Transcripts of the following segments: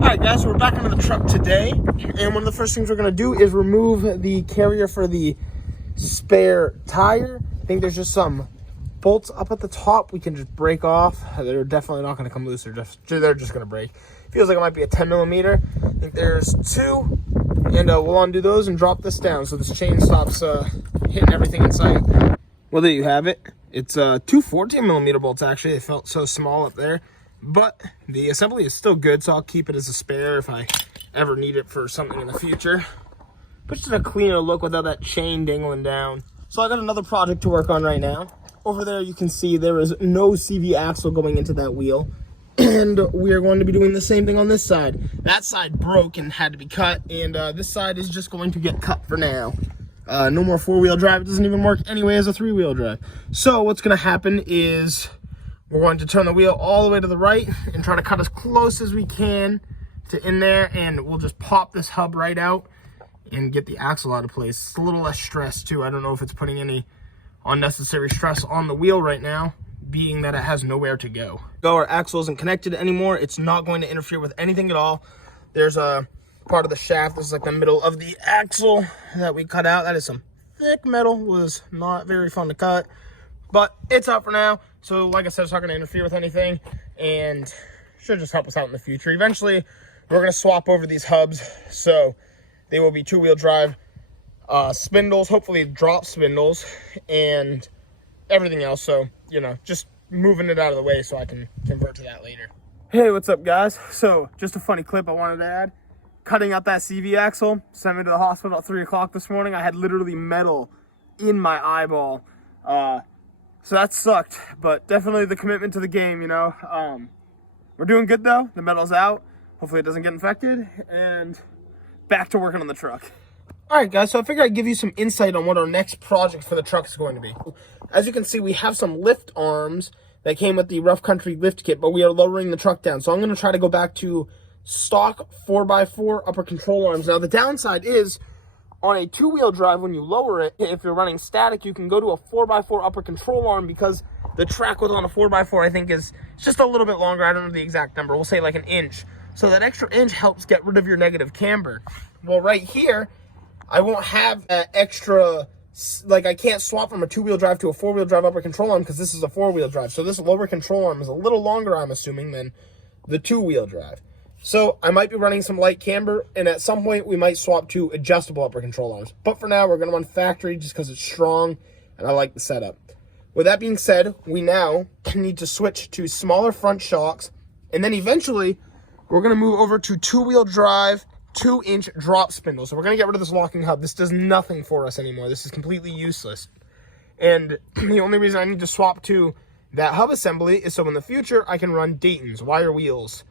Alright guys, so we're back into the truck today, and one of the first things we're going to do is remove the carrier for the spare tire. I think there's just some bolts up at the top we can just break off. They're definitely not going to come loose, they're just going to break. Feels like it might be a 10 millimeter. I think there's two, and we'll undo those and drop this down so this chain stops hitting everything in sight. Well, there you have it. It's two 14 millimeter bolts actually. They felt so small up there. But the assembly is still good, so I'll keep it as a spare if I ever need it for something in the future. But just a cleaner look without that chain dangling down. So I got another project to work on right now. Over there you can see there is no CV axle going into that wheel. And we are going to be doing the same thing on this side. That side broke and had to be cut, and this side is just going to get cut for now. No more four-wheel drive. It doesn't even work anyway as a three-wheel drive. So what's going to happen is we're going to turn the wheel all the way to the right and try to cut as close as we can to in there, and we'll just pop this hub right out and get the axle out of place. It's a little less stress too. I don't know if it's putting any unnecessary stress on the wheel right now, being that it has nowhere to go. Our axle isn't connected anymore. It's not going to interfere with anything at all. There's a part of the shaft. This is like the middle of the axle that we cut out. That is some thick metal. Was not very fun to cut, but it's out for now. So like I said, it's not going to interfere with anything and should just help us out in the future. Eventually, we're going to swap over these hubs so they will be two-wheel drive spindles, hopefully drop spindles, and everything else. So, you know, just moving it out of the way so I can convert to that later. Hey, what's up, guys? So just a funny clip I wanted to add. Cutting out that CV axle sent me to the hospital at 3 o'clock this morning. I had literally metal in my eyeball. So that sucked, but definitely the commitment to the game, you know. We're doing good though. The metal's out. Hopefully it doesn't get infected, and back to working on the truck. All right, guys, so I figured I'd give you some insight on what our next project for the truck is going to be. As you can see, we have some lift arms that came with the Rough Country lift kit, but we are lowering the truck down. So I'm going to try to go back to stock 4x4 upper control arms. Now, the downside is on a two-wheel drive, when you lower it, if you're running static, you can go to a 4x4 upper control arm because the track width on a 4x4, I think, is just a little bit longer. I don't know the exact number. We'll say like an inch. So that extra inch helps get rid of your negative camber. Well, right here, I won't have that extra, like I can't swap from a two-wheel drive to a four-wheel drive upper control arm because this is a four-wheel drive. So this lower control arm is a little longer, I'm assuming, than the two-wheel drive. So I might be running some light camber, and at some point we might swap to adjustable upper control arms. But for now, we're going to run factory just because it's strong, and I like the setup. With that being said, we now need to switch to smaller front shocks, and then eventually we're going to move over to two-wheel drive, 2-inch drop spindle. So we're going to get rid of this locking hub. This does nothing for us anymore. This is completely useless. And the only reason I need to swap to that hub assembly is so in the future I can run Dayton's wire wheels.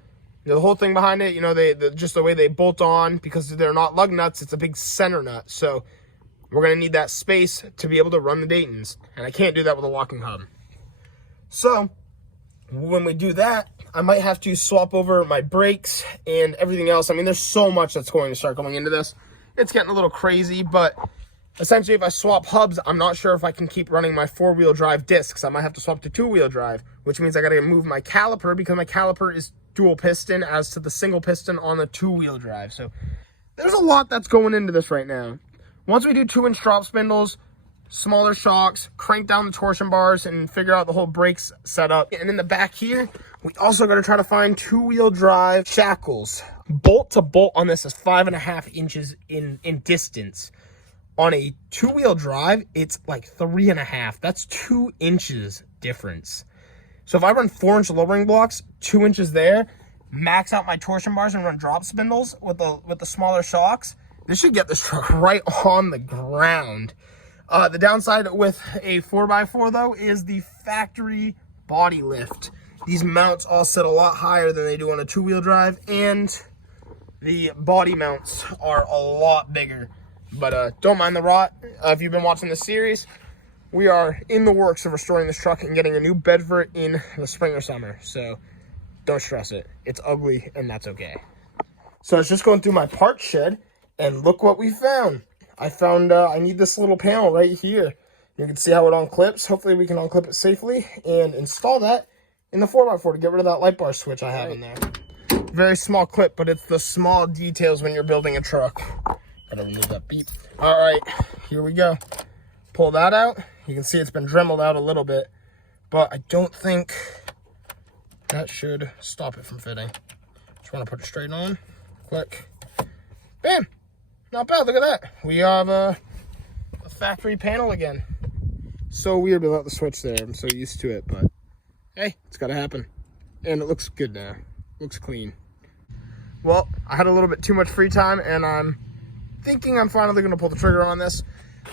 The whole thing behind it, you know, just the way they bolt on, because they're not lug nuts, it's a big center nut. So we're going to need that space to be able to run the Daytons. And I can't do that with a locking hub. So when we do that, I might have to swap over my brakes and everything else. I mean, there's so much that's going to start going into this. It's getting a little crazy, but essentially if I swap hubs, I'm not sure if I can keep running my four-wheel drive discs. I might have to swap to two-wheel drive, which means I got to move my caliper because my caliper is dual piston as to the single piston on the two-wheel drive. So there's a lot that's going into this right now. Once we do 2-inch drop spindles, smaller shocks, crank down the torsion bars, and figure out the whole brakes setup. And in the back here, we also got to try to find two-wheel drive shackles. Bolt to bolt on this is 5.5 inches in distance. On a two-wheel drive, it's like 3.5. That's 2 inches difference. So if I run 4-inch lowering blocks, 2 inches there, max out my torsion bars and run drop spindles with the smaller shocks, this should get this truck right on the ground. The downside with a 4x4 though is the factory body lift. These mounts all sit a lot higher than they do on a two-wheel drive, and the body mounts are a lot bigger. But don't mind the rot. If you've been watching this series, we are in the works of restoring this truck and getting a new bed for it in the spring or summer. So don't stress it. It's ugly, and that's okay. So I was just going through my parts shed, and look what we found. I found, I need this little panel right here. You can see how it unclips. Hopefully we can unclip it safely and install that in the 4x4 to get rid of that light bar switch I have in there. Very small clip, but it's the small details when you're building a truck. Gotta remove that beep. All right, here we go. Pull that out. You can see it's been dremeled out a little bit, but I don't think that should stop it from fitting. Just want to put it straight on. Click. Bam. Not bad. Look at that. We have a factory panel again. So weird without the switch there. I'm so used to it, but hey, it's got to happen. And it looks good now. Looks clean. Well, I had a little bit too much free time, and I'm thinking I'm finally going to pull the trigger on this.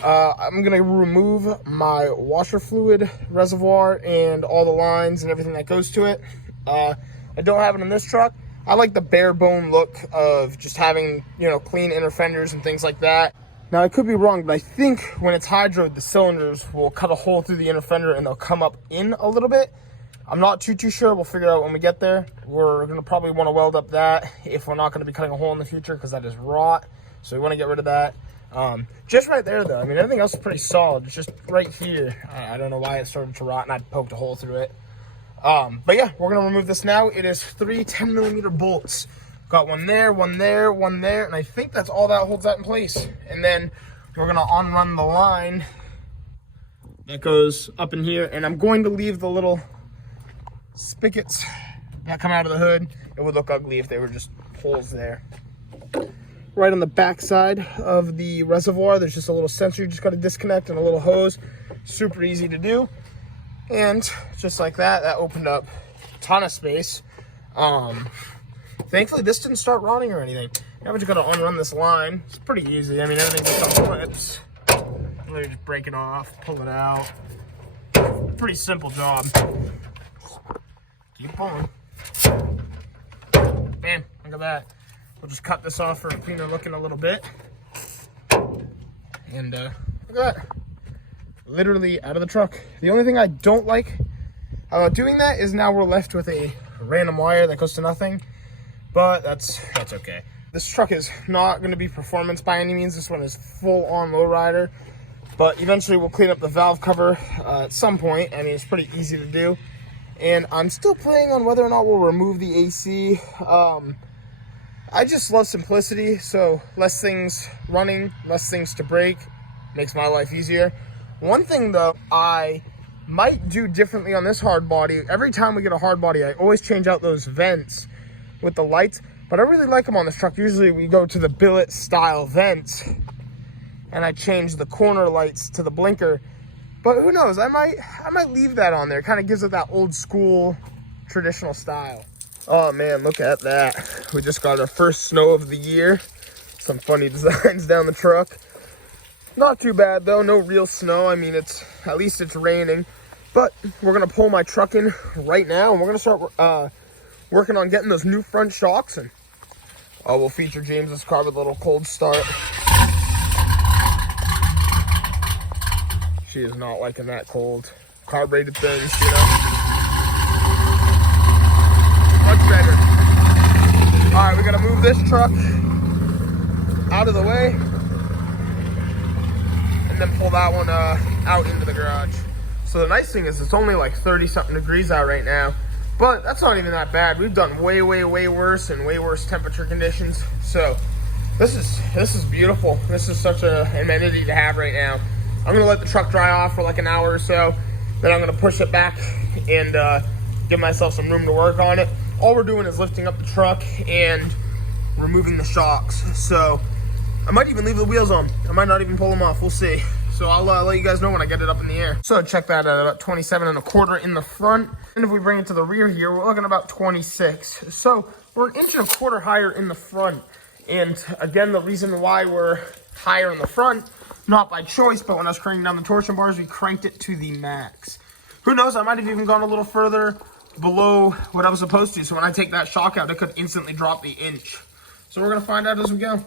I'm going to remove my washer fluid reservoir and all the lines and everything that goes to it. I don't have it in this truck. I like the bare bone look of just having, you know, clean inner fenders and things like that. Now, I could be wrong, but I think when it's hydroed, the cylinders will cut a hole through the inner fender and they'll come up in a little bit. I'm not too sure. We'll figure it out when we get there. We're going to probably want to weld up that if we're not going to be cutting a hole in the future, because that is rot. So we want to get rid of that. Just right there, though. I mean, everything else is pretty solid. It's just right here. I don't know why it started to rot, and I poked a hole through it. But yeah, we're going to remove this now. It is 3 10mm bolts. Got one there, one there, one there, and I think that's all that holds that in place. And then we're going to unrun the line that goes up in here, and I'm going to leave the little spigots that come out of the hood. It would look ugly if they were just holes there. Right on the back side of the reservoir, there's just a little sensor you just got to disconnect and a little hose. Super easy to do. And just like that, that opened up a ton of space. Thankfully, this didn't start rotting or anything. Now we just got to unrun this line. It's pretty easy. I mean, everything's just on clips. Literally just break it off, pull it out. Pretty simple job. Keep pulling. Bam, look at that. We'll just cut this off for a cleaner looking a little bit. And look at that. Literally out of the truck. The only thing I don't like about doing that is now we're left with a random wire that goes to nothing. But that's okay. This truck is not going to be performance by any means. This one is full-on lowrider. But eventually we'll clean up the valve cover at some point. I mean, it's pretty easy to do. And I'm still playing on whether or not we'll remove the AC. I just love simplicity, so less things running, less things to break, makes my life easier. One thing, though, I might do differently on this hard body. Every time we get a hard body, I always change out those vents with the lights, but I really like them on this truck. Usually we go to the billet style vents, and I change the corner lights to the blinker. But who knows, I might leave that on there. It kind of gives it that old school traditional style. Oh man, look at that. We just got our first snow of the year. Some funny designs down the truck. Not too bad though, no real snow. I mean, at least it's raining. But we're gonna pull my truck in right now, and we're gonna start working on getting those new front shocks, and we'll feature James's car with a little cold start. She is not liking that cold. Carbureted things, you know. Much better. All right, we gotta move this truck out of the way, and then pull that one out into the garage. So the nice thing is it's only like 30-something degrees out right now, but that's not even that bad. We've done way worse and way worse temperature conditions. So this is beautiful. This is such an amenity to have right now. I'm gonna let the truck dry off for like an hour or so. Then I'm gonna push it back and give myself some room to work on it. All we're doing is lifting up the truck and removing the shocks. So I might even leave the wheels on. I might not even pull them off, we'll see. So I'll let you guys know when I get it up in the air. So check that out, about 27.25 in the front. And if we bring it to the rear here, we're looking about 26. So we're 1.25 inches higher in the front. And again, the reason why we're higher in the front, not by choice, but when I was cranking down the torsion bars, we cranked it to the max. Who knows, I might have even gone a little further below what I was supposed to. So when I take that shock out, it could instantly drop the inch. So we're gonna find out as we go.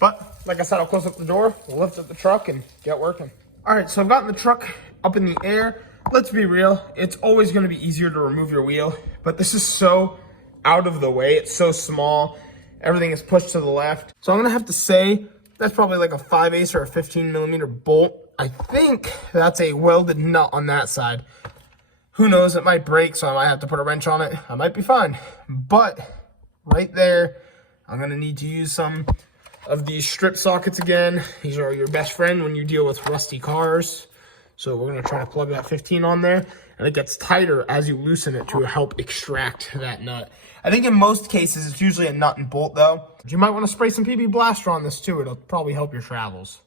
But like I said, I'll close up the door, we'll lift up the truck and get working. All right, so I've gotten the truck up in the air. Let's be real, it's always gonna be easier to remove your wheel, but this is so out of the way, it's so small. Everything is pushed to the left. So I'm gonna have to say, that's probably like a 5/8 or a 15mm bolt. I think that's a welded nut on that side. Who knows, it might break, so I might have to put a wrench on it. I might be fine, but right there. I'm gonna need to use some of these strip sockets again. These are your best friend when you deal with rusty cars. So we're gonna try to plug that 15 on there, and it gets tighter as you loosen it to help extract that nut. I think in most cases, it's usually a nut and bolt though. You might wanna spray some PB Blaster on this too. It'll probably help your travels.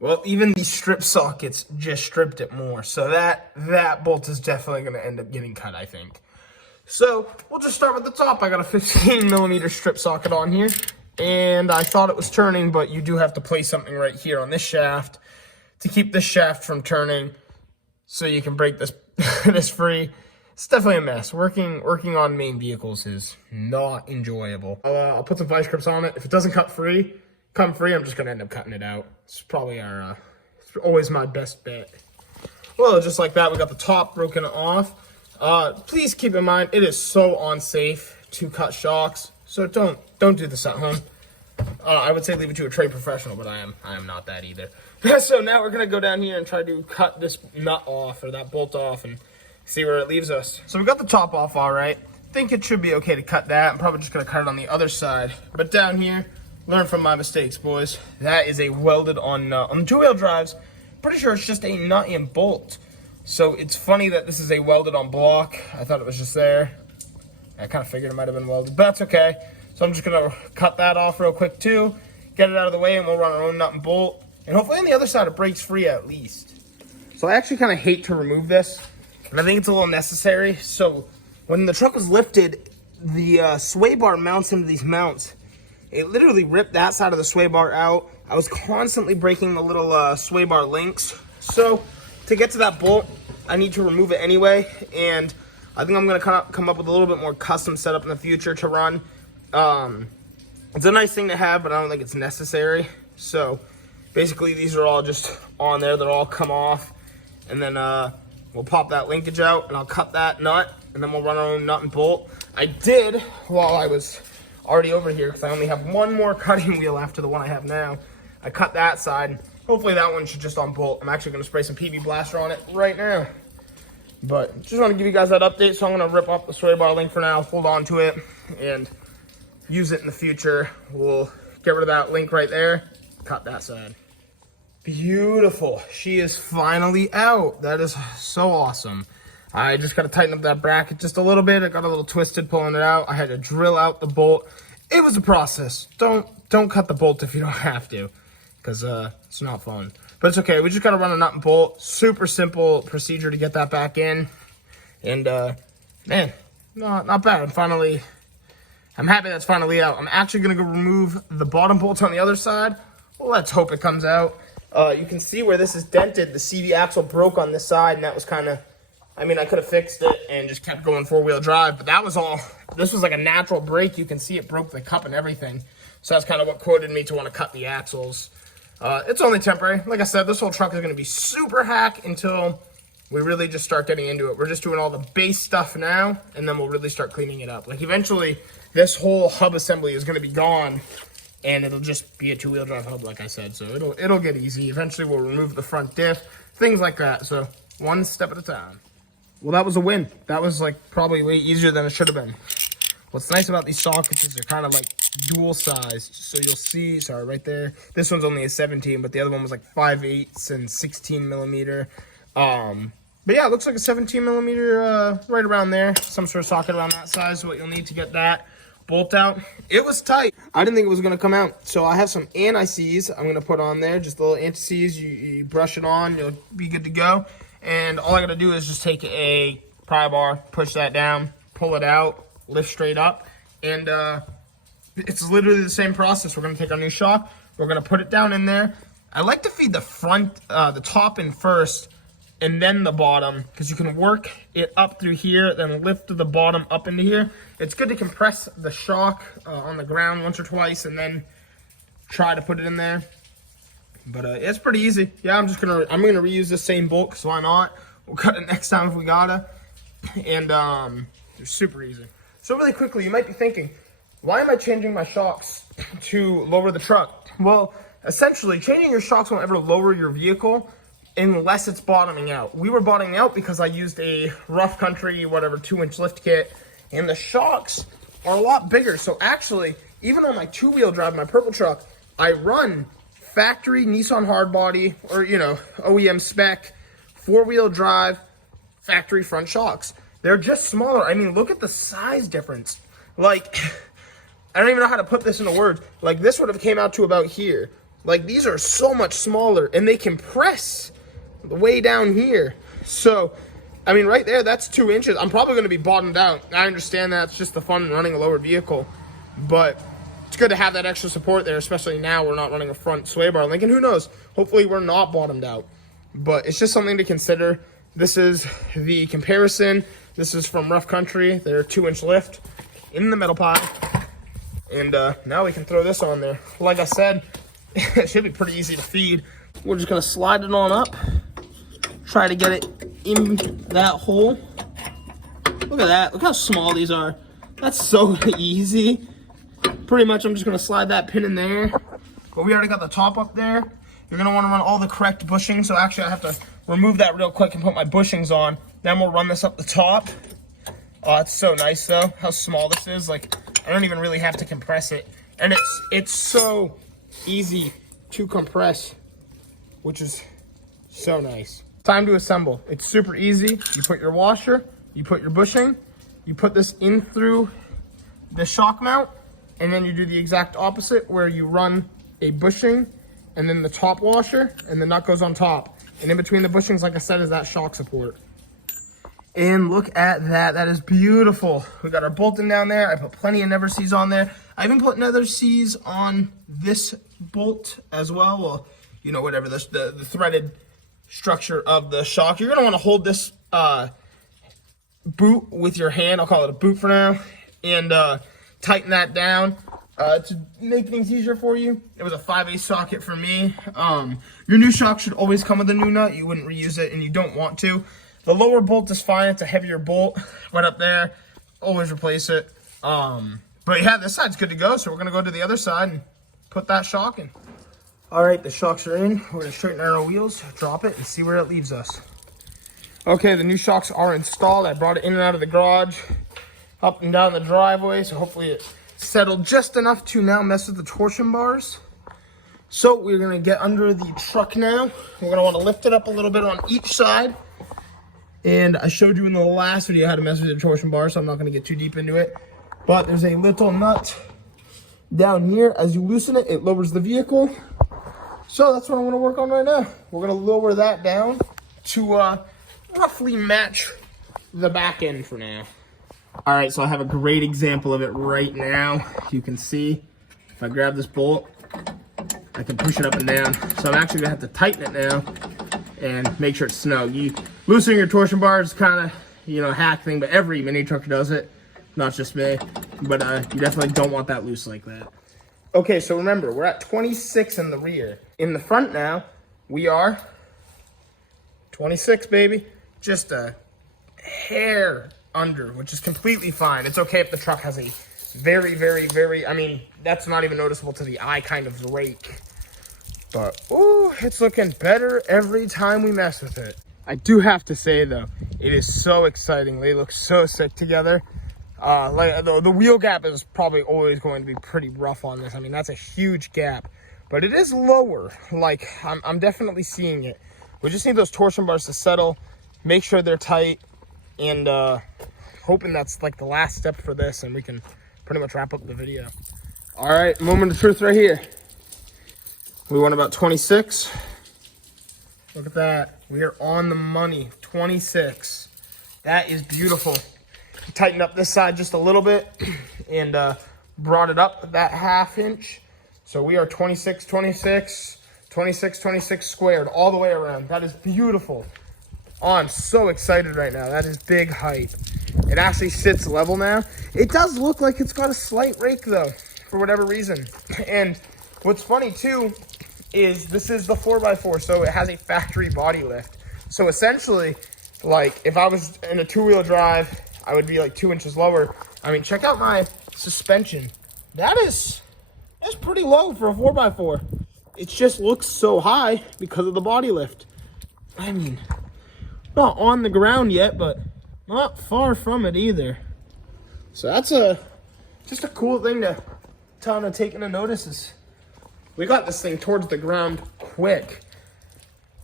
Well, even these strip sockets just stripped it more. So that bolt is definitely gonna end up getting cut, I think. So we'll just start with the top. I got a 15 millimeter strip socket on here, and I thought it was turning, but you do have to place something right here on this shaft to keep this shaft from turning, so you can break this this free. It's definitely a mess. Working on main vehicles is not enjoyable. I'll put some vice grips on it. If it doesn't come free, I'm just gonna end up cutting it out. It's probably it's always my best bet. Well, just like that, we got the top broken off. Please keep in mind, it is so unsafe to cut shocks, so don't do this at home. I would say leave it to a trained professional, but I am not that either. So now we're gonna go down here and try to cut this nut off, or that bolt off, and see where it leaves us. So we got the top off all right. Think it should be okay to cut that. I'm probably just gonna cut it on the other side. But down here, learn from my mistakes, boys. That is a welded on nut. On the two-wheel drives, pretty sure it's just a nut and bolt. So it's funny that this is a welded on block. I thought it was just there. I kind of figured it might have been welded, but that's okay. So I'm just gonna cut that off real quick too, get it out of the way, and we'll run our own nut and bolt. And hopefully on the other side it breaks free at least. So I actually kind of hate to remove this, and I think it's a little necessary. So when the truck was lifted, the sway bar mounts into these mounts. It literally ripped that side of the sway bar out. I was constantly breaking the little sway bar links. So to get to that bolt, I need to remove it anyway, and I think I'm gonna come up with a little bit more custom setup in the future to run. It's a nice thing to have, but I don't think it's necessary. So basically these are all just on there. They'll all come off, and then we'll pop that linkage out, and I'll cut that nut, and then we'll run our own nut and bolt. I did, while I was already over here, because I only have one more cutting wheel after the one I have now. I cut that side. Hopefully that one should just unbolt. I'm actually going to spray some PB Blaster on it right now. But just want to give you guys that update. So I'm going to rip up the sway bar link for now, hold on to it, and use it in the future. We'll get rid of that link right there, cut that side. Beautiful. She is finally out. That is so awesome. I just got to tighten up that bracket just a little bit. It got a little twisted pulling it out. I had to drill out the bolt. It was a process. Don't cut the bolt if you don't have to, because it's not fun. But it's okay. We just got to run a nut and bolt. Super simple procedure to get that back in. And man, not bad. I'm happy that's finally out. I'm actually going to go remove the bottom bolt on the other side. Well, let's hope it comes out. You can see where this is dented. The CV axle broke on this side, and that was kind of, I mean, I could have fixed it and just kept going four-wheel drive, but that was all, this was like a natural break. You can see it broke the cup and everything. So that's kind of what quoted me to want to cut the axles. It's only temporary. Like I said, this whole truck is going to be super hack until we really just start getting into it. We're just doing all the base stuff now, and then we'll really start cleaning it up. Like eventually, this whole hub assembly is going to be gone, and it'll just be a two-wheel drive hub, like I said. So it'll get easy. Eventually, we'll remove the front diff, things like that. So one step at a time. Well, that was a win. That was like probably way easier than it should have been. What's nice about these sockets is they're kind of like dual sized. So you'll see, sorry, right there. This one's only a 17, but the other one was like 5/8 and 16 millimeter. But yeah, it looks like a 17 millimeter right around there. Some sort of socket around that size is what you'll need to get that bolt out. It was tight. I didn't think it was going to come out. So I have some anti-seize I'm going to put on there. Just a little anti-seize. You brush it on, you'll be good to go. And all I gotta do is just take a pry bar, push that down, pull it out, lift straight up, and it's literally the same process. We're gonna take our new shock, we're gonna put it down in there. I like to feed the front, the top in first, and then the bottom, because you can work it up through here, then lift the bottom up into here. It's good to compress the shock on the ground once or twice, and then try to put it in there. But it's pretty easy. Yeah, I'm gonna reuse the same bolt, because why not? We'll cut it next time if we gotta. And they're super easy. So really quickly, you might be thinking, why am I changing my shocks to lower the truck? Well, essentially, changing your shocks won't ever lower your vehicle unless it's bottoming out. We were bottoming out because I used a rough country, whatever, 2-inch lift kit, and the shocks are a lot bigger. So actually, even on my two-wheel drive, my purple truck, I run factory Nissan hardbody or, you know, OEM spec, four-wheel drive, factory front shocks. They're just smaller. I mean, look at the size difference. Like, I don't even know how to put this into words. Like, this would have came out to about here. Like, these are so much smaller, and they compress way down here. So, I mean, right there, that's 2 inches. I'm probably going to be bottomed out. I understand that. It's just the fun in running a lowered vehicle. But it's good to have that extra support there, especially now we're not running a front sway bar link. And who knows? Hopefully, we're not bottomed out. But it's just something to consider. This is the comparison. This is from Rough Country. They're 2-inch lift in the metal pile. And now we can throw this on there. Like I said, it should be pretty easy to feed. We're just going to slide it on up. Try to get it in that hole. Look at that. Look how small these are. That's so easy. Pretty much I'm just going to slide that pin in there. But we already got the top up there. You're going to want to run all the correct bushings. So actually I have to remove that real quick and put my bushings on. Then we'll run this up the top. Oh, it's so nice though, how small this is. Like, I don't even really have to compress it. And it's so easy to compress, which is so nice. Time to assemble. It's super easy. You put your washer, you put your bushing, you put this in through the shock mount, and then you do the exact opposite where you run a bushing and then the top washer, and the nut goes on top. And in between the bushings, like I said, is that shock support. And look at that. That is beautiful. We got our bolting down there. I put plenty of never C's on there. I even put never C's on this bolt as well. Well, you know, whatever, the threaded structure of the shock. You're going to want to hold this boot with your hand. I'll call it a boot for now. And tighten that down to make things easier for you. It was a 5/8 socket for me. Your new shock should always come with a new nut. You wouldn't reuse it, and you don't want to. The lower bolt is fine. It's a heavier bolt right up there. Always replace it. But yeah, this side's good to go. So we're going to go to the other side and put that shock in. All right, the shocks are in. We're going to straighten out our wheels, drop it, and see where it leaves us. Okay, the new shocks are installed. I brought it in and out of the garage, up and down the driveway. So hopefully it settled just enough to now mess with the torsion bars. So we're going to get under the truck now. We're going to want to lift it up a little bit on each side. And I showed you in the last video how to mess with the torsion bar, so I'm not going to get too deep into it. But there's a little nut down here. As you loosen it, it lowers the vehicle. So that's what I'm going to work on right now. We're going to lower that down to roughly match the back end for now. All right, so I have a great example of it right now. You can see if I grab this bolt, I can push it up and down. So I'm actually going to have to tighten it now and make sure it's snug. Loosening your torsion bar is kind of, you know, a hack thing, but every mini truck does it, not just me. But you definitely don't want that loose like that. Okay, so remember, we're at 26 in the rear. In the front now, we are 26, baby. Just a hair under, which is completely fine. It's okay if the truck has a very, very, very, I mean, that's not even noticeable to the eye kind of rake. But, ooh, it's looking better every time we mess with it. I do have to say, though, it is so exciting. They look so sick together. Like the wheel gap is probably always going to be pretty rough on this. I mean, that's a huge gap. But it is lower. Like, I'm definitely seeing it. We just need those torsion bars to settle, make sure they're tight, and hoping that's, like, the last step for this, and we can pretty much wrap up the video. All right, moment of truth right here. We went about 26. Look at that. We are on the money. 26. That is beautiful. Tightened up this side just a little bit and brought it up that ½ inch. So we are 26, 26, 26, 26 squared all the way around. That is beautiful. Oh, I'm so excited right now. That is big height. It actually sits level now. It does look like it's got a slight rake though, for whatever reason. And what's funny too is this is the 4x4, so it has a factory body lift. So essentially, like, if I was in a two-wheel drive, I would be like 2 inches lower. I mean, check out my suspension. That's pretty low for a 4x4. It just looks so high because of the body lift. I mean, not on the ground yet, but not far from it either. So that's a just a cool thing to kind of take into notice is we got this thing towards the ground quick.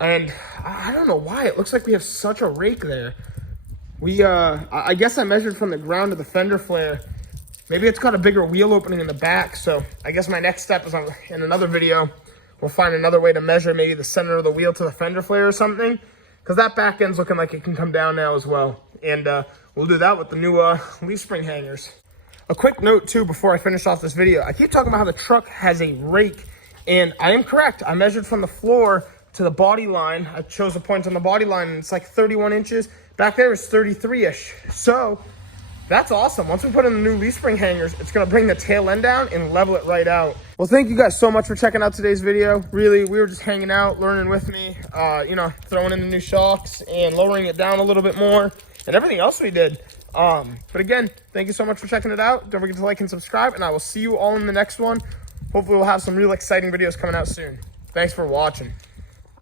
And I don't know why, it looks like we have such a rake there. I guess I measured from the ground to the fender flare. Maybe it's got a bigger wheel opening in the back. So I guess my next step is in another video, we'll find another way to measure maybe the center of the wheel to the fender flare or something. Because that back end's looking like it can come down now as well. And we'll do that with the new leaf spring hangers. A quick note too, before I finish off this video. I keep talking about how the truck has a rake. And I am correct. I measured from the floor to the body line. I chose a point on the body line and it's like 31 inches. Back there is 33-ish. So that's awesome. Once we put in the new leaf spring hangers, it's gonna bring the tail end down and level it right out. Well, thank you guys so much for checking out today's video. Really, we were just hanging out, learning with me, you know, throwing in the new shocks and lowering it down a little bit more and everything else we did. But again, thank you so much for checking it out. Don't forget to like and subscribe, and I will see you all in the next one. Hopefully we'll have some real exciting videos coming out soon. Thanks for watching.